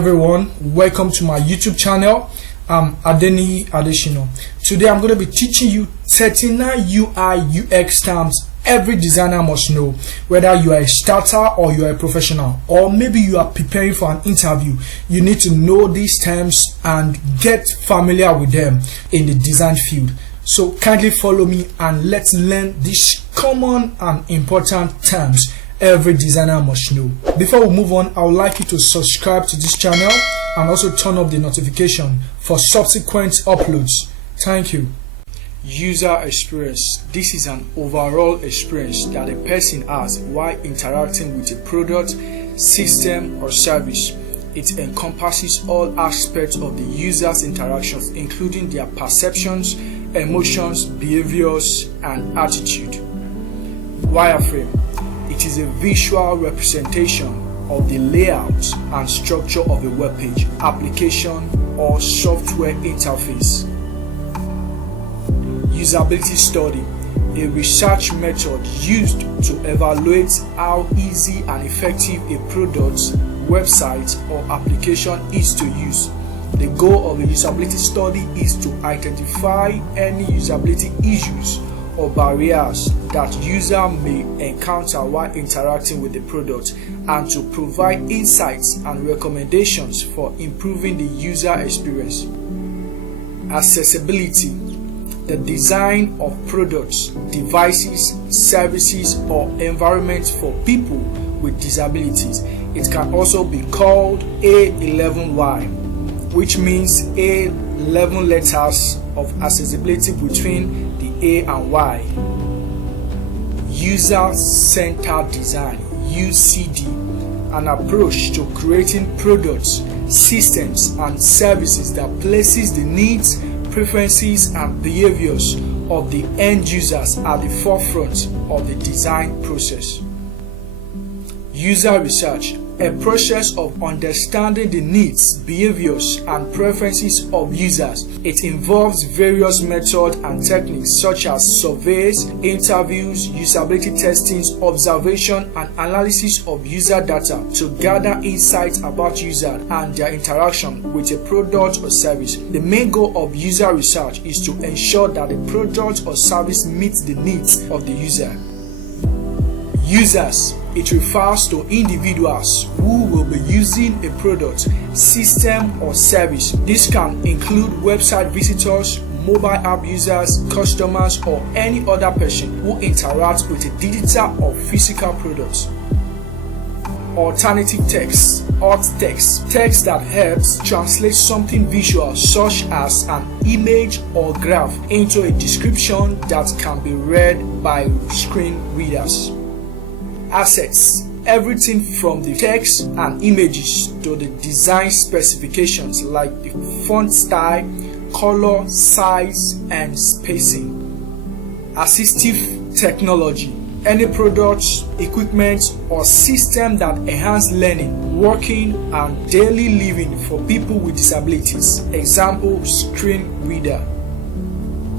Everyone, welcome to my YouTube channel. I'm Adeni Adeshino. Today I'm going to be teaching you 39 UI UX terms every designer must know, whether you are a starter or you are a professional, or maybe you are preparing for an interview. You need to know these terms and get familiar with them in the design field. So kindly follow me and let's learn these common and important terms every designer must know. Before we move on, I would like you to subscribe to this channel and also turn up the notification for subsequent uploads. Thank you. User experience. This is an overall experience that a person has while interacting with a product, system, or service. It encompasses all aspects of the user's interactions, including their perceptions, emotions, behaviors, and attitude. Wireframe. It is a visual representation of the layout and structure of a web page, application, or software interface. Usability study, a research method used to evaluate how easy and effective a product, website, or application is to use. The goal of a usability study is to identify any usability issues or barriers that user may encounter while interacting with the product, and to provide insights and recommendations for improving the user experience. Accessibility, the design of products, devices, services, or environments for people with disabilities. It can also be called A11Y, which means 11 letters of accessibility between the A and Y. User-centered design, UCD, an approach to creating products, systems, and services that places the needs, preferences, and behaviors of the end users at the forefront of the design process. User research, a process of understanding the needs, behaviors, and preferences of users. It involves various methods and techniques such as surveys, interviews, usability testings, observation, and analysis of user data to gather insights about users and their interaction with a product or service. The main goal of user research is to ensure that the product or service meets the needs of the user. Users, it refers to individuals who will be using a product, system, or service. This can include website visitors, mobile app users, customers, or any other person who interacts with a digital or physical product. Alternative text, alt text, text that helps translate something visual such as an image or graph into a description that can be read by screen readers. Assets, everything from the text and images to the design specifications like the font style, color, size, and spacing. Assistive technology, any products, equipment, or system that enhance learning, working, and daily living for people with disabilities. Example, screen reader.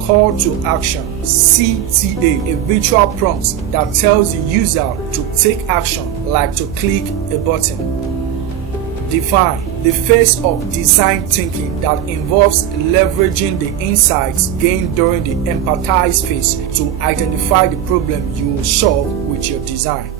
Call to action, CTA, a virtual prompt that tells the user to take action, like to click a button. Define, the phase of design thinking that involves leveraging the insights gained during the empathize phase to identify the problem you will solve with your design.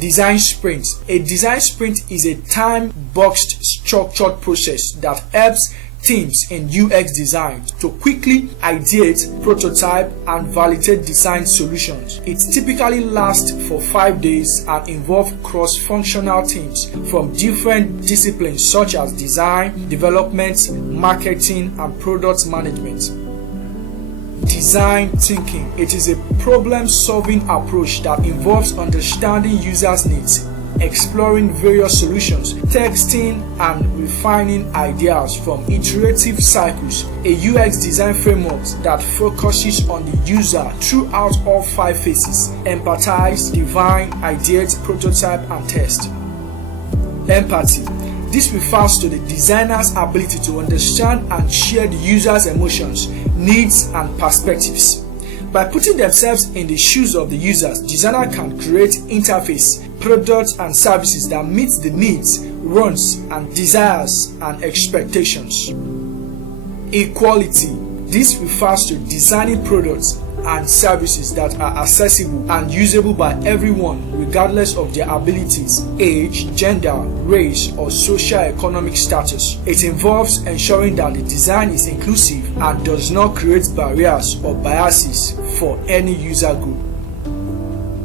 Design sprint, a design sprint is a time-boxed structured process that helps teams in UX design to quickly ideate, prototype, and validate design solutions. It typically lasts for 5 days and involves cross-functional teams from different disciplines such as design, development, marketing, and product management. Design thinking, it is a problem-solving approach that involves understanding users' needs, exploring various solutions, testing and refining ideas from iterative cycles. A UX design framework that focuses on the user throughout all 5 phases: empathize, define, ideate, prototype, and test. Empathy. This refers to the designer's ability to understand and share the user's emotions, needs, and perspectives. By putting themselves in the shoes of the users, designer can create interface, products, and services that meet the needs, wants and desires and expectations. Equality. This refers to designing products and services that are accessible and usable by everyone regardless of their abilities, age, gender, race, or socio-economic status. It involves ensuring that the design is inclusive and does not create barriers or biases for any user group.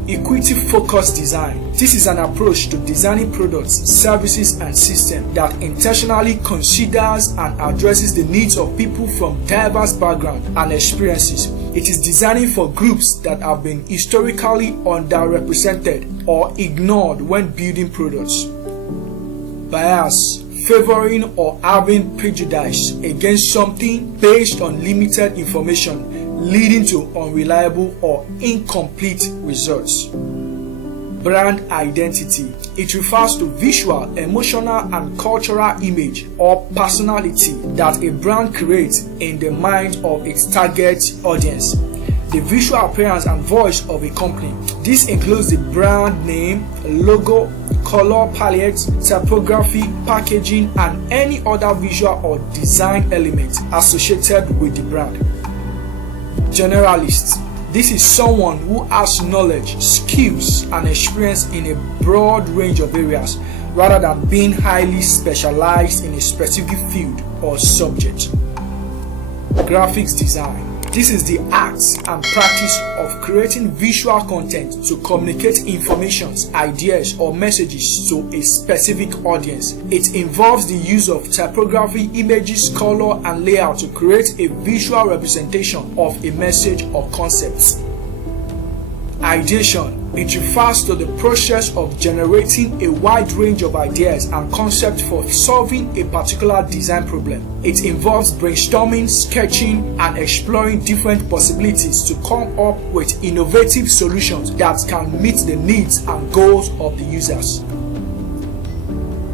Equity-focused design. This is an approach to designing products, services, and systems that intentionally considers and addresses the needs of people from diverse backgrounds and experiences. It is designing for groups that have been historically underrepresented or ignored when building products. Bias. Favoring or having prejudice against something based on limited information, leading to unreliable or incomplete results. Brand identity. It refers to visual, emotional, and cultural image or personality that a brand creates in the mind of its target audience. The visual appearance and voice of a company. This includes the brand name, logo, color palette, typography, packaging, and any other visual or design element associated with the brand. Generalist. This is someone who has knowledge, skills, and experience in a broad range of areas rather than being highly specialized in a specific field or subject. Graphics design. This is the act and practice of creating visual content to communicate information, ideas, or messages to a specific audience. It involves the use of typography, images, color, and layout to create a visual representation of a message or concept. Ideation. It refers to the process of generating a wide range of ideas and concepts for solving a particular design problem. It involves brainstorming, sketching, and exploring different possibilities to come up with innovative solutions that can meet the needs and goals of the users.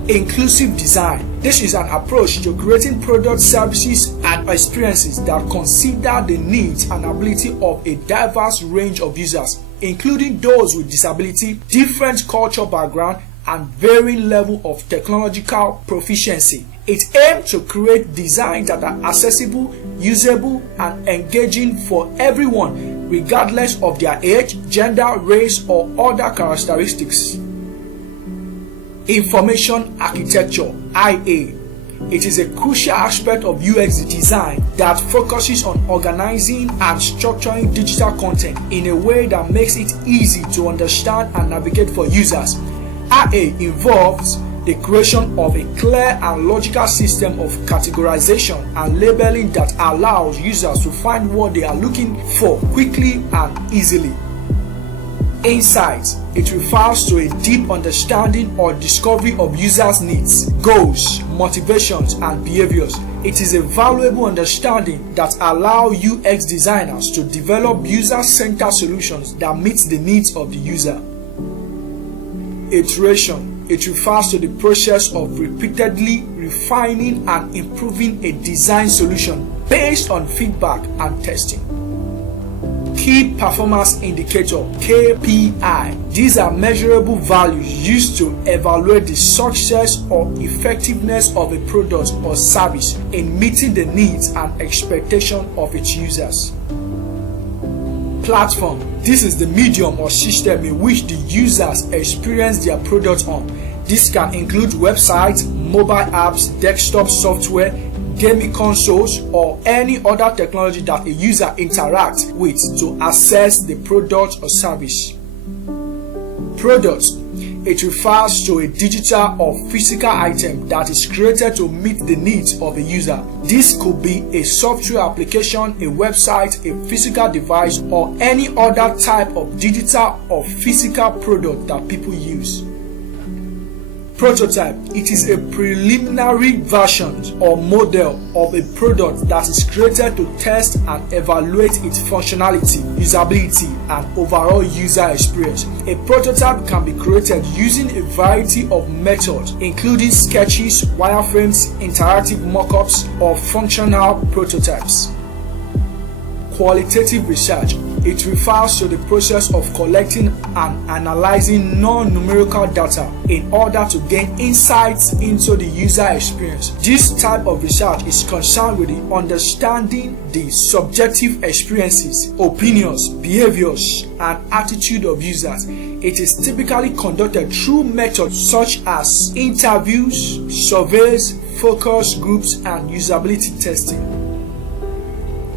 Inclusive design. This is an approach to creating products, services, and experiences that consider the needs and ability of a diverse range of users, including those with disability, different cultural background, and varying level of technological proficiency. It aims to create designs that are accessible, usable, and engaging for everyone, regardless of their age, gender, race, or other characteristics. Information architecture, IA. It is a crucial aspect of UX design that focuses on organizing and structuring digital content in a way that makes it easy to understand and navigate for users. IA involves the creation of a clear and logical system of categorization and labeling that allows users to find what they are looking for quickly and easily. Insights. It refers to a deep understanding or discovery of users' needs, goals, motivations, and behaviors. It is a valuable understanding that allows UX designers to develop user-centered solutions that meet the needs of the user. Iteration. It refers to the process of repeatedly refining and improving a design solution based on feedback and testing. Key Performance Indicator, KPI. These are measurable values used to evaluate the success or effectiveness of a product or service in meeting the needs and expectations of its users. Platform. This is the medium or system in which the users experience their product on. This can include websites, mobile apps, desktop software, gaming consoles, or any other technology that a user interacts with to access the product or service. Product. It refers to a digital or physical item that is created to meet the needs of a user. This could be a software application, a website, a physical device, or any other type of digital or physical product that people use. Prototype. It is a preliminary version or model of a product that is created to test and evaluate its functionality, usability, and overall user experience. A prototype can be created using a variety of methods, including sketches, wireframes, interactive mockups, or functional prototypes. Qualitative research. It refers to the process of collecting and analyzing non-numerical data in order to gain insights into the user experience. This type of research is concerned with the understanding the subjective experiences, opinions, behaviors, and attitude of users. It is typically conducted through methods such as interviews, surveys, focus groups, and usability testing.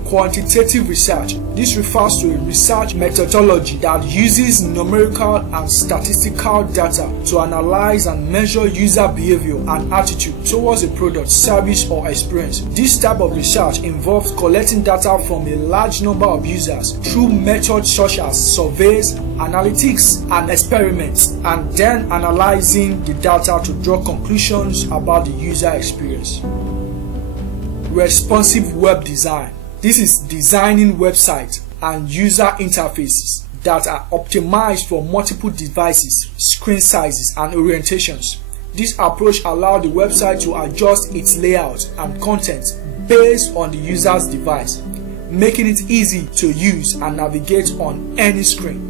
Quantitative research. This refers to a research methodology that uses numerical and statistical data to analyze and measure user behavior and attitude towards a product, service, or experience. This type of research involves collecting data from a large number of users through methods such as surveys, analytics, and experiments, and then analyzing the data to draw conclusions about the user experience. Responsive web design. This is designing websites and user interfaces that are optimized for multiple devices, screen sizes, and orientations. This approach allows the website to adjust its layout and content based on the user's device, making it easy to use and navigate on any screen.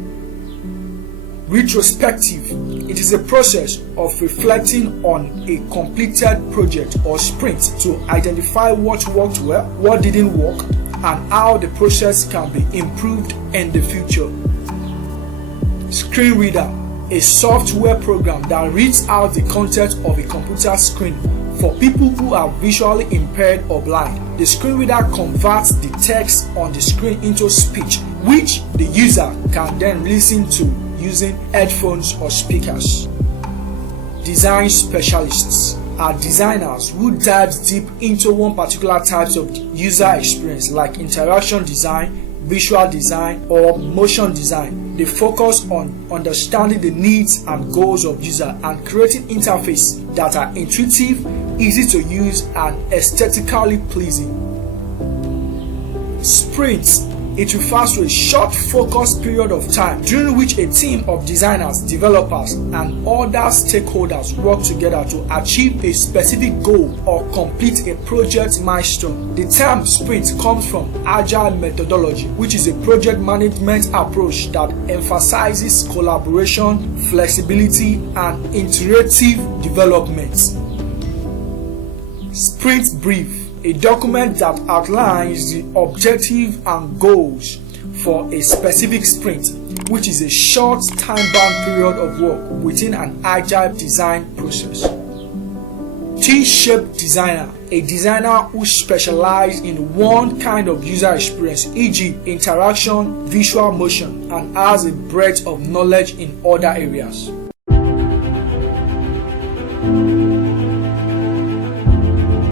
Retrospective. It is a process of reflecting on a completed project or sprint to identify what worked well, what didn't work, and how the process can be improved in the future. Screen reader, a software program that reads out the content of a computer screen for people who are visually impaired or blind. The screen reader converts the text on the screen into speech, which the user can then listen to using headphones or speakers. Design specialists are designers who dive deep into one particular type of user experience, like interaction design, visual design, or motion design. They focus on understanding the needs and goals of users and creating interfaces that are intuitive, easy to use, and aesthetically pleasing. Sprints. It refers to a short focused period of time during which a team of designers, developers, and other stakeholders work together to achieve a specific goal or complete a project milestone. The term sprint comes from agile methodology, which is a project management approach that emphasizes collaboration, flexibility, and iterative development. Sprint brief. A document that outlines the objective and goals for a specific sprint, which is a short time-bound period of work within an agile design process. T-shaped designer, a designer who specializes in one kind of user experience, e.g. interaction, visual motion, and has a breadth of knowledge in other areas.